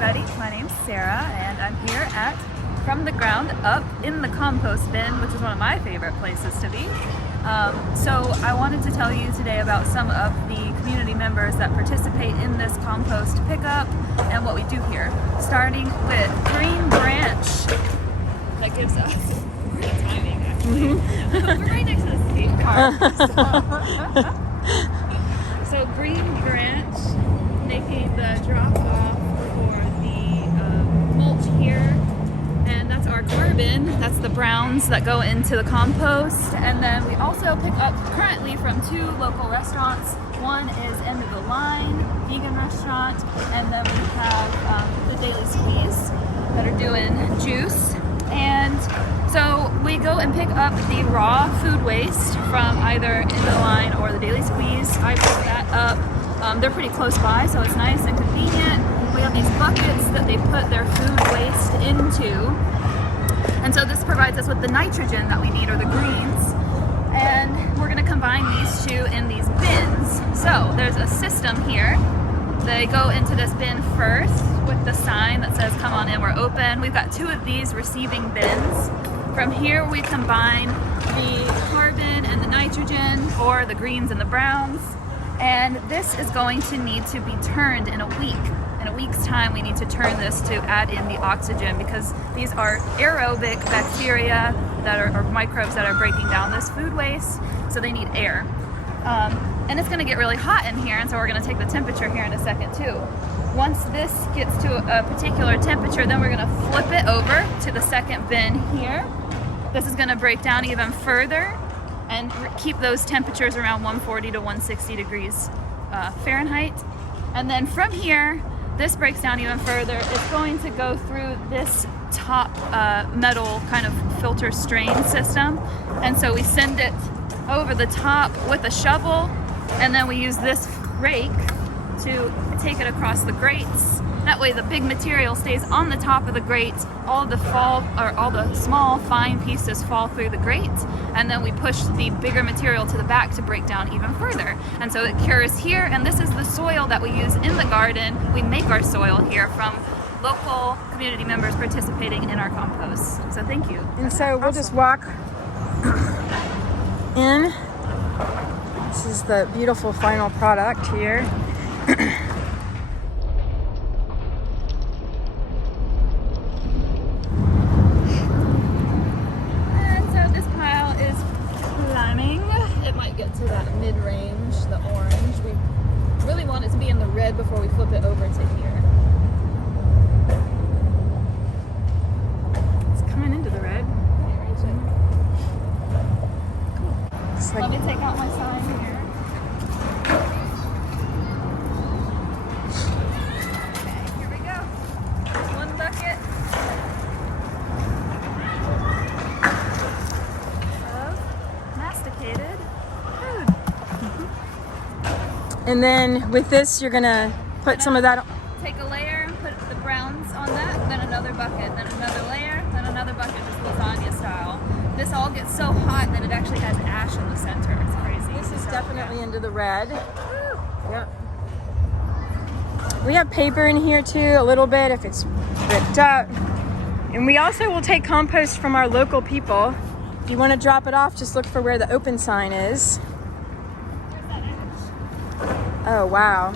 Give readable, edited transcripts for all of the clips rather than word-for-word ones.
everybody, my name's Sarah and I'm here at From the Ground Up in the compost bin, which is one of my favorite places to be. So I wanted to tell you today about some of the community members that participate in this compost pickup and what we do here. Starting with Green Branch. That gives us great timing actually. We're right next to the skate park. So Green Branch making the drop off for the mulch here, and that's our carbon. That's the browns that go into the compost. And then we also pick up currently from two local restaurants. One is End of the Line vegan restaurant, and then we have the Daily Squeeze that are doing juice. And so we go and pick up the raw food waste from either End of the Line or the Daily Squeeze. I pick that up. They're pretty close by, so it's nice and convenient. We have these buckets that they put their food waste into. And so this provides us with the nitrogen that we need, or the greens. And we're gonna combine these two in these bins. So there's a system here. They go into this bin first with the sign that says, "Come on in, we're open." We've got two of these receiving bins. From here we combine the carbon and the nitrogen, or the greens and the browns. And this is going to need to be turned in a week. In a week's time, we need to turn this to add in the oxygen, because these are aerobic bacteria that are, or microbes that are breaking down this food waste, so they need air. And it's gonna get really hot in here, and so we're gonna take the temperature here in a second too. Once this gets to a particular temperature, then we're gonna flip it over to the second bin here. This is gonna break down even further and keep those temperatures around 140 to 160 degrees Fahrenheit. And then from here, this breaks down even further. It's going to go through this top metal kind of filter strain system. And so we send it over the top with a shovel, and then we use this rake to take it across the grates. That way the big material stays on the top of the grate. All the small fine pieces fall through the grate, and then we push the bigger material to the back to break down even further. And so it cures here, and this is the soil that we use in the garden. We make our soil here from local community members participating in our compost. So thank you. And so we'll just walk in. This is the beautiful final product here. Get to that mid-range, the orange. We really want it to be in the red before we flip it over to here. It's coming into the red. Cool. Like, let me take out my sign here. Okay, here we go. One bucket of masticated. And then with this, you're gonna put some of that. Take a layer and put the browns on that, then another bucket, then another layer, then another bucket, just lasagna style. This all gets so hot that it actually has ash in the center. It's crazy. This is definitely into the red. Yep. We have paper in here too, a little bit if it's ripped up. And we also will take compost from our local people. If you want to drop it off, just look for where the open sign is. Oh, wow.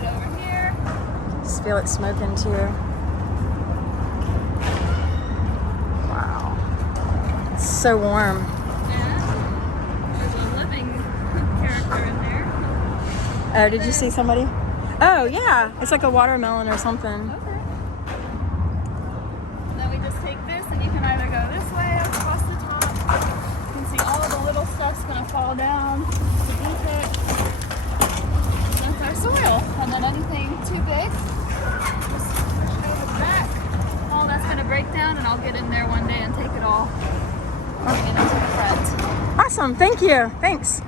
Get over here. Just feel it smoking too. Wow. It's so warm. And there's a living character in there. Oh, did you see somebody? Oh, yeah. It's like a watermelon or something. Okay. Then we just take this, and you can either go this way or across the top. You can see all of the little stuff's going to fall down beneath it. Our soil, and then anything too big, just push it over the back. All that's going to break down, and I'll get in there one day and take it all, bring it into the front. Awesome, thank you. Thanks.